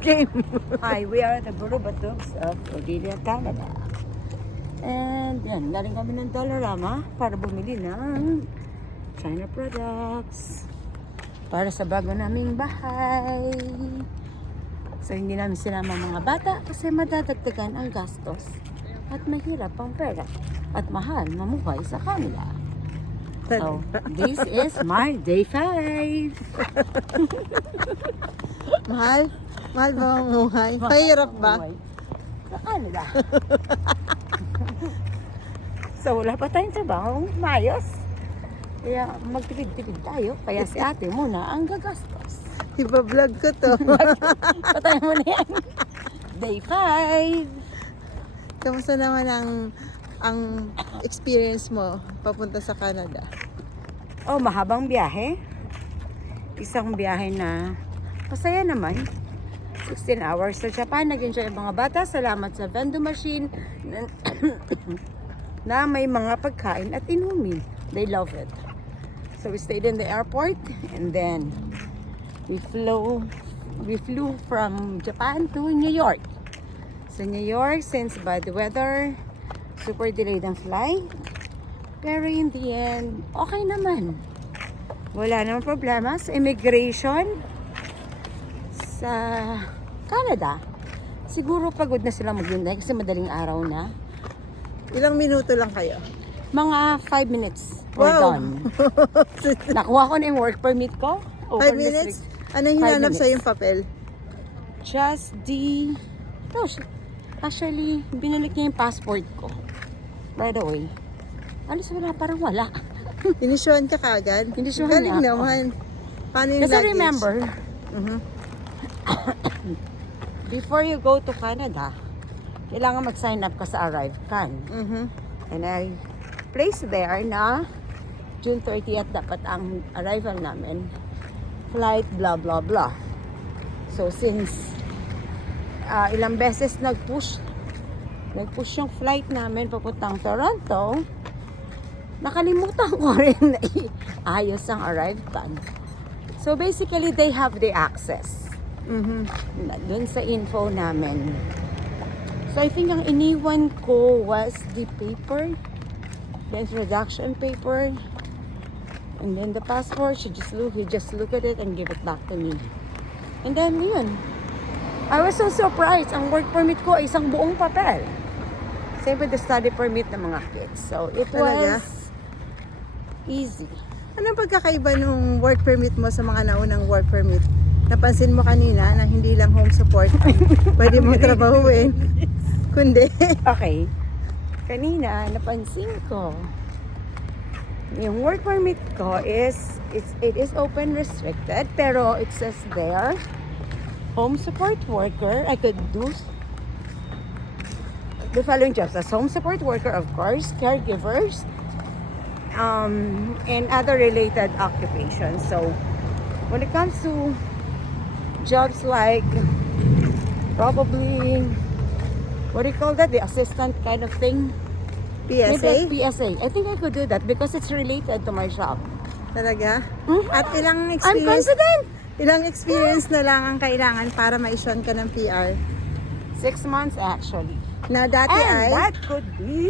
Game. Hi, we are the Burubatugs of Cordelia, Canada. And yan, galing kami ng Dollarama para bumili ng China products para sa bago naming bahay. So hindi namin sinama mga bata kasi madadagdagan ang gastos at mahirap ang pera at mahal mamuhay sa kanila. So, this is my day 5. Mahal? Mahal ba ang buhay? Mahirap ba? Sa Canada. So, wala pa tayong trabaho. Mayos. Kaya magtipid-tipid tayo. Kaya si ate muna ang gagastos. Iba-vlog ko to. Patay mo na yan. Day 5. Kamusta naman ang experience mo papunta sa Canada? Oh, mahabang biyahe. Isang biyahe na masaya naman. 16 hours sa Japan. Nag-enjoy ang mga bata. Salamat sa vending machine na may mga pagkain at inumin. They love it. So we stayed in the airport and then we flew from Japan to New York. So New York, since bad weather, super delayed ang flight. Pero in the end, okay naman. Wala namang problema sa immigration sa Canada. Siguro pagod na sila maghintay kasi madaling araw na. Ilang minuto lang kayo? Mga 5 minutes, we're Wow. done. Nakuha ko na yung work permit ko. 5 minutes? Ano yung 5 hinanap sa minutes. yung papel? Just the... No, actually, binalik niya yung passport ko. Right away. Alis wala, parang wala. Inisyuhan ka kagad? Inisyuhan Galing niya ako. naman. Paano yung Kasi luggage? remember, Mhm. before you go to Canada, kailangan mag-sign up ka sa ArriveCan. Mhm. And I placed there na June 30th dapat ang arrival namin. Flight blah blah blah. So since ilang beses nag-push yung flight namin papuntang Toronto, nakalimutan ko rin na ayos ang ArriveCan. So basically they have the access Mhm. dun sa info namin. So I think ang iniwan ko was the paper, the introduction paper, and then the passport. He just look at it and give it back to me. And then yun. I was so surprised. Ang work permit ko ay isang buong papel. Same with the study permit ng mga kids. So it Talaga? was easy. Anong pagkakaiba nung work permit mo sa mga naunang work permit? Napansin mo kanina na hindi lang home support pwede mo trabahuin. Kundi, Okay. Kanina, napansin ko, yung work permit ko it is open restricted, pero it says there, home support worker. I could do the following jobs as home support worker, of course, caregivers, and other related occupations. So, when it comes to jobs like probably, what do you call that? The assistant kind of thing. PSA? Maybe PSA. I think I could do that because it's related to my shop. Talaga? Mhm. At ilang I'm experience, confident. ilang experience na lang ang kailangan para ma-issue ka ng PR? 6 months actually. Na dati And ay... that could be...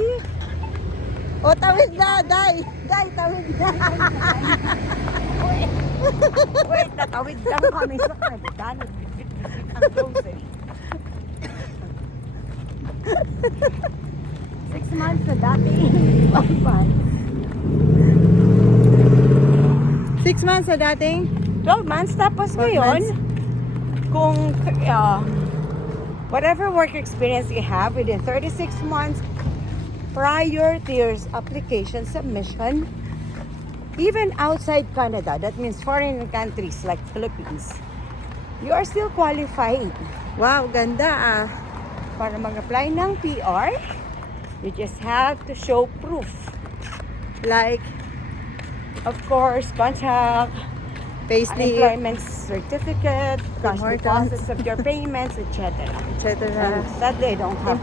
O, tawid na, Day! Day, tawid na! Wait, natawid lang kami sa Canada. Nag-visit ang grocery. 6 months na dati. 12 months. 6 months na dating? 12 months. Tapos 12 ngayon, months. kung whatever work experience you have within 36 months prior to your application submission, even outside Canada, that means foreign countries like Philippines, you are still qualified. Wow, ganda ah. Para mag-apply ng PR, you just have to show proof. Like, of course, contract, Payslip, unemployment certificate, cash Important. deposits of your payments, etc. etc. And that they don't have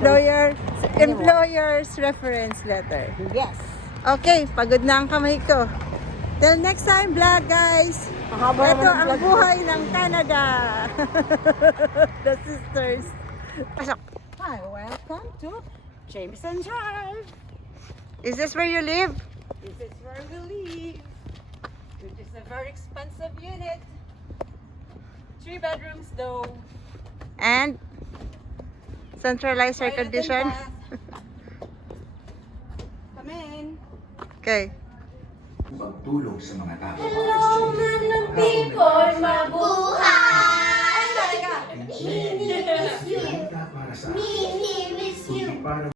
Employer's reference letter. Yes. Okay, pagod na ang kamay ko. Till next time vlog guys. Mahaba Ito naman ang vlog ko. buhay ng Canada. The sisters. Pasok. Hi, welcome to Jameson Drive. Is this where you live? This is where we live. It is a very expensive unit. 3 bedrooms though. And centralized air Toilet and condition? bath. Come in. Okay. Pagtulong sa mga tao. Hello, manong people, mabuhay! Para sa Mimi miss you. para sa Mimi miss you. para